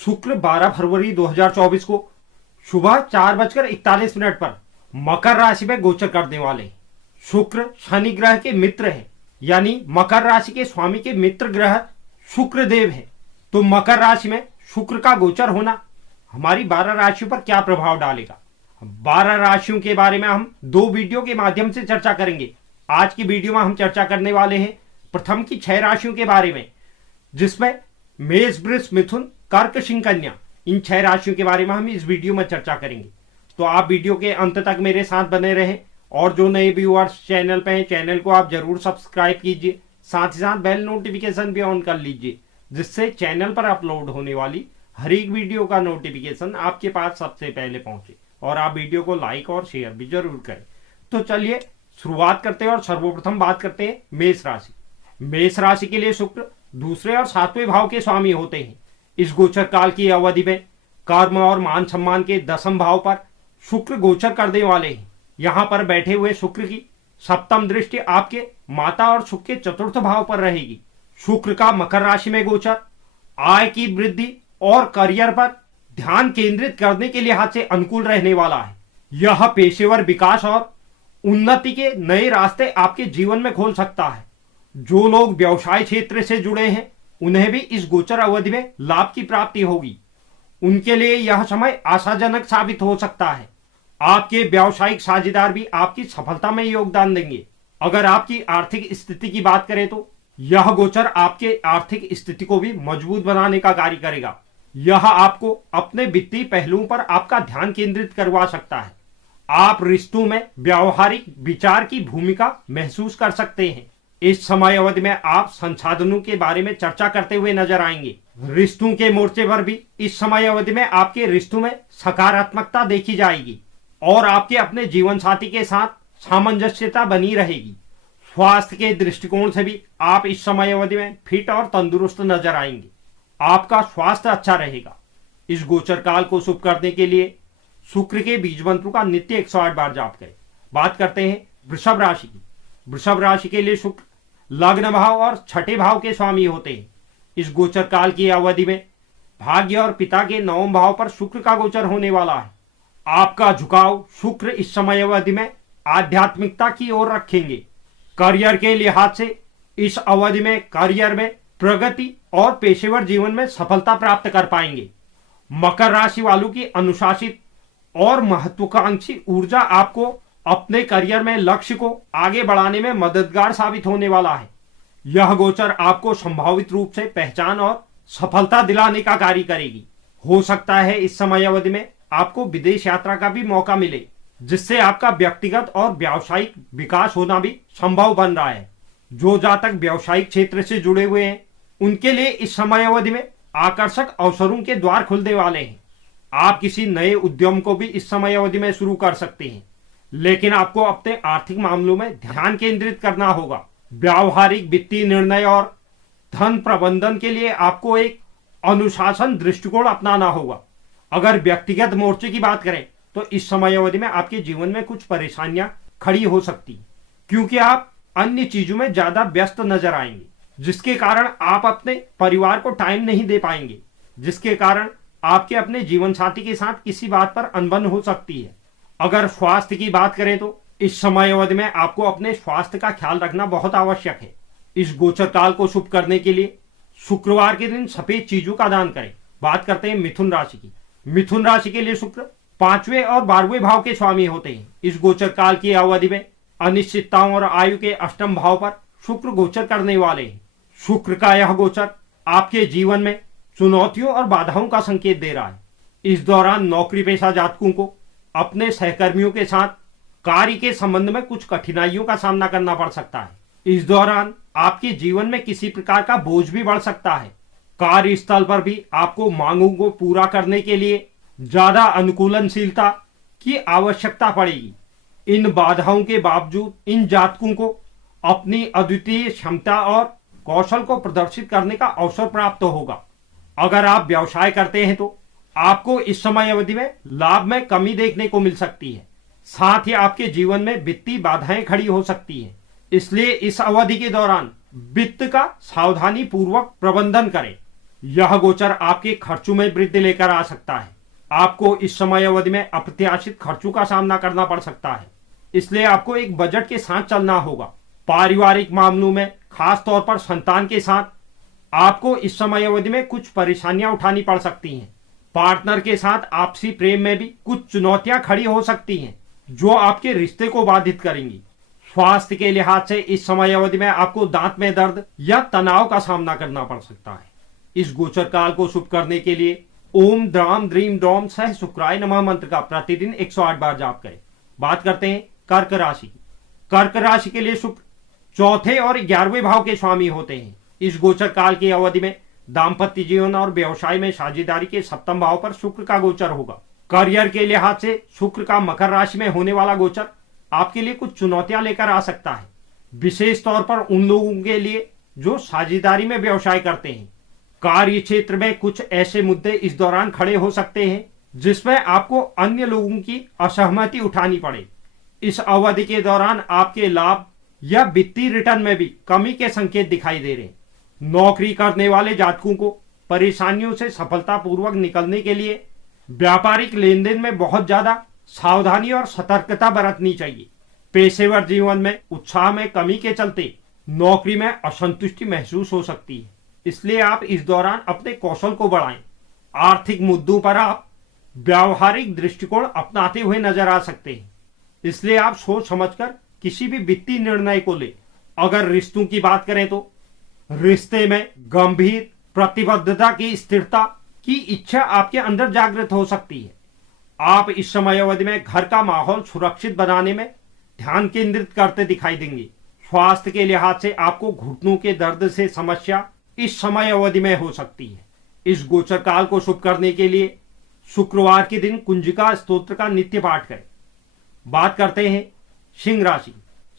शुक्र 12 फरवरी 2024 को सुबह 4:41 पर मकर राशि में गोचर करने वाले हैं। शुक्र शनि ग्रह के मित्र है, यानी मकर राशि के स्वामी के मित्र ग्रह शुक्र देव है। तो मकर राशि में शुक्र का गोचर होना हमारी 12 राशियों पर क्या प्रभाव डालेगा, 12 राशियों के बारे में हम 2 वीडियो के माध्यम से चर्चा करेंगे। आज की वीडियो में हम चर्चा करने वाले हैं प्रथम की 6 राशियों के बारे में, जिसमें मेष, वृष, मिथुन, कर्क, सिंह, कन्या, इन 6 राशियों के बारे में हम इस वीडियो में चर्चा करेंगे। तो आप वीडियो के अंत तक मेरे साथ बने रहें और जो नए व्यूअर्स चैनल पे हैं, चैनल को आप जरूर सब्सक्राइब कीजिए, साथ ही साथ बेल नोटिफिकेशन भी ऑन कर लीजिए, जिससे चैनल पर अपलोड होने वाली हर एक वीडियो का नोटिफिकेशन आपके पास सबसे पहले पहुंचे। और आप वीडियो को लाइक और शेयर भी जरूर करें। तो चलिए शुरुआत करते हैं और सर्वप्रथम बात करते हैं मेष राशि। मेष राशि के लिए शुक्र दूसरे और 7वें भाव के स्वामी होते हैं। इस गोचर काल की अवधि में कर्म और मान सम्मान के 10वें भाव पर शुक्र गोचर करने वाले हैं। यहाँ पर बैठे हुए शुक्र की 7वीं दृष्टि आपके माता और सुख के 4th भाव पर रहेगी। शुक्र का मकर राशि में गोचर आय की वृद्धि और करियर पर ध्यान केंद्रित करने के लिहाज से अनुकूल रहने वाला है। यह पेशेवर विकास और उन्नति के नए रास्ते आपके जीवन में खोल सकता है। जो लोग व्यवसाय क्षेत्र से जुड़े हैं उन्हें भी इस गोचर अवधि में लाभ की प्राप्ति होगी। उनके लिए यह समय आशाजनक साबित हो सकता है। आपके व्यावसायिक साझेदार भी आपकी सफलता में योगदान देंगे। अगर आपकी आर्थिक स्थिति की बात करें तो यह गोचर आपके आर्थिक स्थिति को भी मजबूत बनाने का कार्य करेगा। यह आपको अपने वित्तीय पहलुओं पर आपका ध्यान केंद्रित करवा सकता है। आप रिश्तों में व्यावहारिक विचार की भूमिका महसूस कर सकते हैं। इस समय अवधि में आप संसाधनों के बारे में चर्चा करते हुए नजर आएंगे। रिश्तों के मोर्चे पर भी इस समय अवधि में आपके रिश्तों में सकारात्मकता देखी जाएगी और आपके अपने जीवन साथी के साथ सामंजस्यता बनी रहेगी। स्वास्थ्य के दृष्टिकोण से भी आप इस समय अवधि में फिट और तंदुरुस्त नजर आएंगे। आपका स्वास्थ्य अच्छा रहेगा। इस गोचर काल को शुभ करने के लिए शुक्र के बीज मंत्रों का नित्य 108 बार जाप करें। बात करते हैं वृषभ राशि की। वृषभ राशि के लिए शुक्र लग्न भाव और 6ठे भाव के स्वामी होते हैं। इस गोचर काल की अवधि में भाग्य और पिता के 9वें भाव पर शुक्र का गोचर होने वाला है। आपका झुकाव शुक्र इस समय अवधि में आध्यात्मिकता की ओर रखेंगे। करियर के लिहाज से इस अवधि में करियर में प्रगति और पेशेवर जीवन में सफलता प्राप्त कर पाएंगे। मकर राशि वालों की अनुशासित और महत्वाकांक्षी ऊर्जा आपको अपने करियर में लक्ष्य को आगे बढ़ाने में मददगार साबित होने वाला है। यह गोचर आपको संभावित रूप से पहचान और सफलता दिलाने का कार्य करेगी। हो सकता है इस समय अवधि में आपको विदेश यात्रा का भी मौका मिले, जिससे आपका व्यक्तिगत और व्यावसायिक विकास होना भी संभव बन रहा है। जो जातक व्यावसायिक क्षेत्र से जुड़े हुए हैं उनके लिए इस समय अवधि में आकर्षक अवसरों के द्वार खुलने वाले हैं। आप किसी नए उद्यम को भी इस समय अवधि में शुरू कर सकते हैं, लेकिन आपको अपने आर्थिक मामलों में ध्यान केंद्रित करना होगा। व्यावहारिक वित्तीय निर्णय और धन प्रबंधन के लिए आपको एक अनुशासन दृष्टिकोण अपनाना होगा। अगर व्यक्तिगत मोर्चे की बात करें तो इस समय अवधि में आपके जीवन में कुछ परेशानियां खड़ी हो सकती, क्योंकि आप अन्य चीजों में ज्यादा व्यस्त नजर आएंगे, जिसके कारण आप अपने परिवार को टाइम नहीं दे पाएंगे, जिसके कारण आपके अपने जीवन साथी के साथ किसी बात पर अनबन हो सकती है। अगर स्वास्थ्य की बात करें तो इस समय अवधि में आपको अपने स्वास्थ्य का ख्याल रखना बहुत आवश्यक है। इस गोचर काल को शुभ करने के लिए शुक्रवार के दिन सफेद चीजों का दान करें। बात करते हैं मिथुन राशि की। मिथुन राशि के लिए शुक्र 5वें और 12वें भाव के स्वामी होते हैं। इस गोचर काल की अवधि में अनिश्चितताओं और आयु के 8वें भाव पर शुक्र गोचर करने वाले हैं। शुक्र का यह गोचर आपके जीवन में चुनौतियों और बाधाओं का संकेत दे रहा है। इस दौरान नौकरी पेशा जातकों को अपने सहकर्मियों के साथ कार्य के संबंध में कुछ कठिनाइयों का सामना करना पड़ सकता है। इस दौरान आपके जीवन में किसी प्रकार का बोझ भी बढ़ सकता है। कार्यस्थल पर भी आपको मांगों को पूरा करने के लिए ज्यादा अनुकूलनशीलता की आवश्यकता पड़ेगी। इन बाधाओं के बावजूद इन जातकों को अपनी अद्वितीय क्षमता और कौशल को प्रदर्शित करने का अवसर प्राप्त होगा। अगर आप व्यवसाय करते हैं तो आपको इस समय अवधि में लाभ में कमी देखने को मिल सकती है। साथ ही आपके जीवन में वित्तीय बाधाएं खड़ी हो सकती हैं। इसलिए इस अवधि के दौरान वित्त का सावधानी पूर्वक प्रबंधन करें। यह गोचर आपके खर्चों में वृद्धि लेकर आ सकता है। आपको इस समय अवधि में अप्रत्याशित खर्चों का सामना करना पड़ सकता है, इसलिए आपको एक बजट के साथ चलना होगा। पारिवारिक मामलों में खास तौर पर संतान के साथ आपको इस समय अवधि में कुछ परेशानियां उठानी पड़ सकती हैं। पार्टनर के साथ आपसी प्रेम में भी कुछ चुनौतियां खड़ी हो सकती हैं जो आपके रिश्ते को बाधित करेंगी। स्वास्थ्य के लिहाज से इस समय अवधि में आपको दांत में दर्द या तनाव का सामना करना पड़ सकता है। इस गोचर काल को शुभ करने के लिए ओम द्राम द्रीम ड्रॉम सह शुक्राय नमः मंत्र का प्रतिदिन 108 बार जाप करें। बात करते हैं कर्क राशि की। कर्क राशि के लिए शुक्र चौथे और 11वें भाव के स्वामी होते हैं। इस गोचर काल की अवधि में दाम्पत्य जीवन और व्यवसाय में साझेदारी के सप्तम भाव पर शुक्र का गोचर होगा। करियर के लिहाज से शुक्र का मकर राशि में होने वाला गोचर आपके लिए कुछ चुनौतियां लेकर आ सकता है, विशेष तौर पर उन लोगों के लिए जो साझेदारी में व्यवसाय करते हैं। कार्य क्षेत्र में कुछ ऐसे मुद्दे इस दौरान खड़े हो सकते हैं जिसमें आपको अन्य लोगों की असहमति उठानी पड़े। इस अवधि के दौरान आपके लाभ या वित्तीय रिटर्न में भी कमी के संकेत दिखाई दे रहे हैं। नौकरी करने वाले जातकों को परेशानियों से सफलतापूर्वक निकलने के लिए व्यापारिक लेन देन में बहुत ज्यादा सावधानी और सतर्कता बरतनी चाहिए। पेशेवर जीवन में उत्साह में कमी के चलते नौकरी में असंतुष्टि महसूस हो सकती है, इसलिए आप इस दौरान अपने कौशल को बढ़ाएं। आर्थिक मुद्दों पर आप व्यावहारिक दृष्टिकोण अपनाते हुए नजर आ सकते हैं, इसलिए आप सोच समझकर किसी भी वित्तीय निर्णय को ले। अगर रिश्तों की बात करें तो रिश्ते में गंभीर प्रतिबद्धता की स्थिरता की इच्छा आपके अंदर जागृत हो सकती है। आप इस समय अवधि में घर का माहौल सुरक्षित बनाने में ध्यान केंद्रित करते दिखाई देंगे। स्वास्थ्य के लिहाज से आपको घुटनों के दर्द से समस्या इस समय अवधि में हो सकती है। इस गोचर काल को शुभ करने के लिए शुक्रवार के दिन कुंजिका स्तोत्र का नित्य पाठ करें। बात करते हैं सिंह राशि।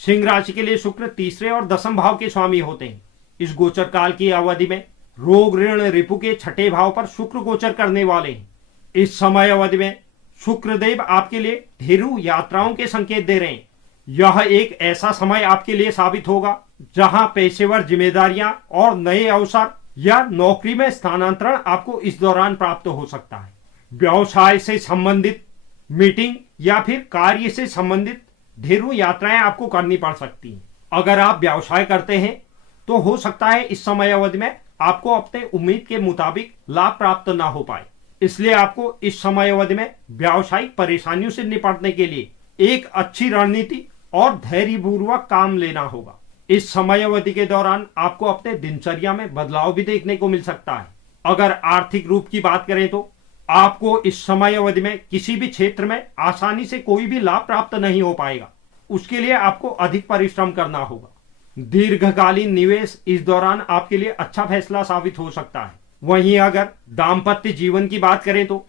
सिंह राशि के लिए शुक्र तीसरे और दसम भाव के स्वामी होते हैं। इस गोचर काल की अवधि में रोग ऋण रिपु के छठे भाव पर शुक्र गोचर करने वाले हैं। इस समय अवधि में शुक्रदेव आपके लिए ढेरों यात्राओं के संकेत दे रहे हैं। यह एक ऐसा समय आपके लिए साबित होगा जहां पेशेवर जिम्मेदारियां और नए अवसर या नौकरी में स्थानांतरण आपको इस दौरान प्राप्त हो सकता है। व्यवसाय से संबंधित मीटिंग या फिर कार्य से संबंधित ढेरों यात्राएं आपको करनी पड़ सकती हैं। अगर आप व्यवसाय करते हैं तो हो सकता है इस समय अवधि में आपको अपने उम्मीद के मुताबिक लाभ प्राप्त ना हो पाए, इसलिए आपको इस समय अवधि में व्यावसायिक परेशानियों से निपटने के लिए एक अच्छी रणनीति और धैर्यपूर्वक काम लेना होगा। इस समय अवधि के दौरान आपको अपने दिनचर्या में बदलाव भी देखने को मिल सकता है। अगर आर्थिक रूप की बात करें तो आपको इस समय अवधि में किसी भी क्षेत्र में आसानी से कोई भी लाभ प्राप्त नहीं हो पाएगा, उसके लिए आपको अधिक परिश्रम करना होगा। दीर्घकालीन निवेश इस दौरान आपके लिए अच्छा फैसला साबित हो सकता है। वहीं अगर दाम्पत्य जीवन की बात करें तो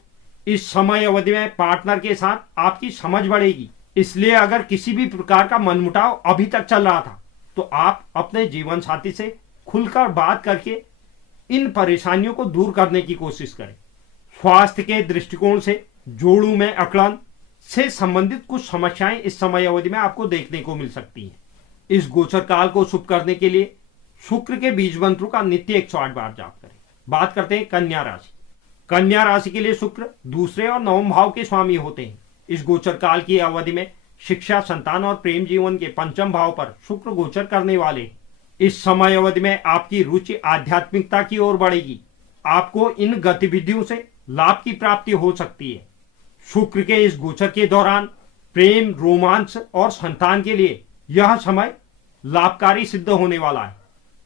इस समय अवधि में पार्टनर के साथ आपकी समझ बढ़ेगी, इसलिए अगर किसी भी प्रकार का मनमुटाव अभी तक चल रहा था तो आप अपने जीवन साथी से खुलकर बात करके इन परेशानियों को दूर करने की कोशिश करें। स्वास्थ्य के दृष्टिकोण से जोड़ों में अकड़न से संबंधित कुछ समस्याएं इस समय अवधि में आपको देखने को मिल सकती हैं। इस गोचर काल को शुभ करने के लिए शुक्र के बीज मंत्रों का नित्य 108 बार जाप करें। बात करते हैं कन्या राशि। कन्या राशि के लिए शुक्र दूसरे और नवम भाव के स्वामी होते हैं। इस गोचर काल की अवधि में शिक्षा, संतान और प्रेम जीवन के पंचम भाव पर शुक्र गोचर करने वाले हैं। इस समय अवधि में आपकी रुचि आध्यात्मिकता की ओर बढ़ेगी। आपको इन गतिविधियों से लाभ की प्राप्ति हो सकती है। शुक्र के इस गोचर के दौरान प्रेम, रोमांच और संतान के लिए यह समय लाभकारी सिद्ध होने वाला है।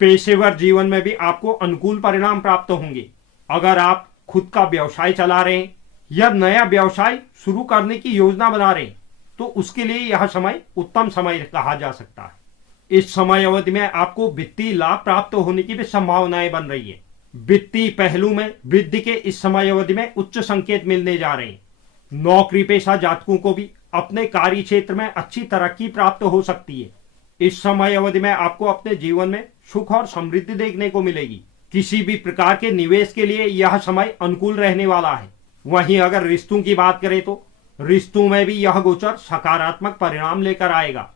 पेशेवर जीवन में भी आपको अनुकूल परिणाम प्राप्त होंगे। अगर आप खुद का व्यवसाय चला रहे हैं या नया व्यवसाय शुरू करने की योजना बना रहे हैं तो उसके लिए यह समय उत्तम समय कहा जा सकता है। इस समय अवधि में आपको वित्तीय लाभ प्राप्त होने की भी संभावनाएं बन रही है। वित्तीय पहलू में वृद्धि के इस समय अवधि में उच्च संकेत मिलने जा रहे हैं। नौकरी पेशा जातकों को भी अपने कार्य क्षेत्र में अच्छी तरक्की प्राप्त हो सकती है। इस समय अवधि में आपको अपने जीवन में सुख और समृद्धि देखने को मिलेगी। किसी भी प्रकार के निवेश के लिए यह समय अनुकूल रहने वाला है। वहीं अगर रिश्तों की बात करें तो रिश्तों में भी यह गोचर सकारात्मक परिणाम लेकर आएगा।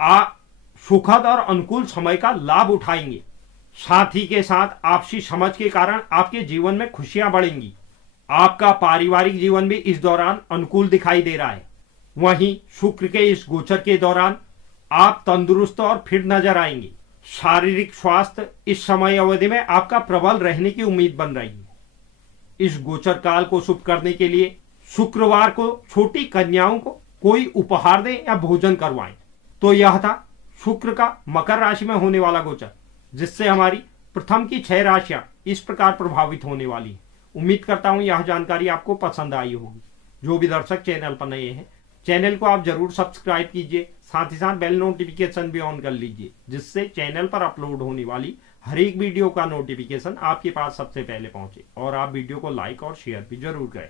आप सुखद और अनुकूल समय का लाभ उठाएंगे। साथ ही के साथ आपसी समझ के कारण आपके जीवन में खुशियां बढ़ेंगी। आपका पारिवारिक जीवन भी इस दौरान अनुकूल दिखाई दे रहा है। वहीं शुक्र के इस गोचर के दौरान आप तंदुरुस्त और फिट नजर आएंगे। शारीरिक स्वास्थ्य इस समय अवधि में आपका प्रबल रहने की उम्मीद बन रही है। इस गोचर काल को शुभ करने के लिए शुक्रवार को छोटी कन्याओं को कोई उपहार दें या भोजन करवाएं। तो यह था शुक्र का मकर राशि में होने वाला गोचर, जिससे हमारी प्रथम की 6 राशियां इस प्रकार प्रभावित होने वाली है। उम्मीद करता हूं यह जानकारी आपको पसंद आई होगी। जो भी दर्शक चैनल पर नए हैं, चैनल को आप जरूर सब्सक्राइब कीजिए, साथ ही साथ बेल नोटिफिकेशन भी ऑन कर लीजिए, जिससे चैनल पर अपलोड होने वाली हर एक वीडियो का नोटिफिकेशन आपके पास सबसे पहले पहुंचे। और आप वीडियो को लाइक और शेयर भी जरूर करें।